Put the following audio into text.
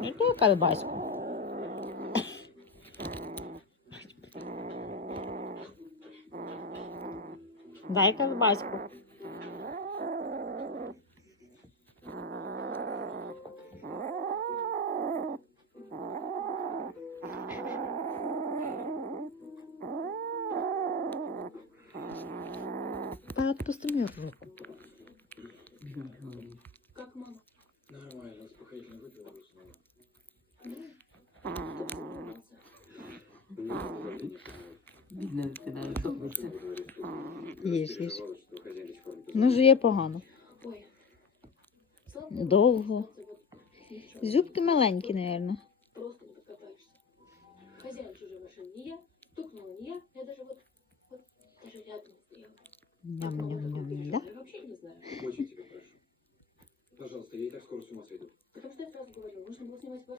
Ну, то колбаску. Дай колбаску. Да, отпусти мою руку. Как мама? Нормально, успокоительно выпила и уснула. Бідна дитина, втопиться. Їж, їж. Ну, жує погано. Ой. Довго. Зубки маленькі, мабуть. Просто не подкопаешься. Хозяин чужой машины не я, стукнула не я даже вот даже рядом не стояла. Ням-ням-ням, да? Я вообще не знаю. Очень тебя прошу. Пожалуйста, я и так скоро с ума сойду. Потому что я сразу говорила, нужно было снимать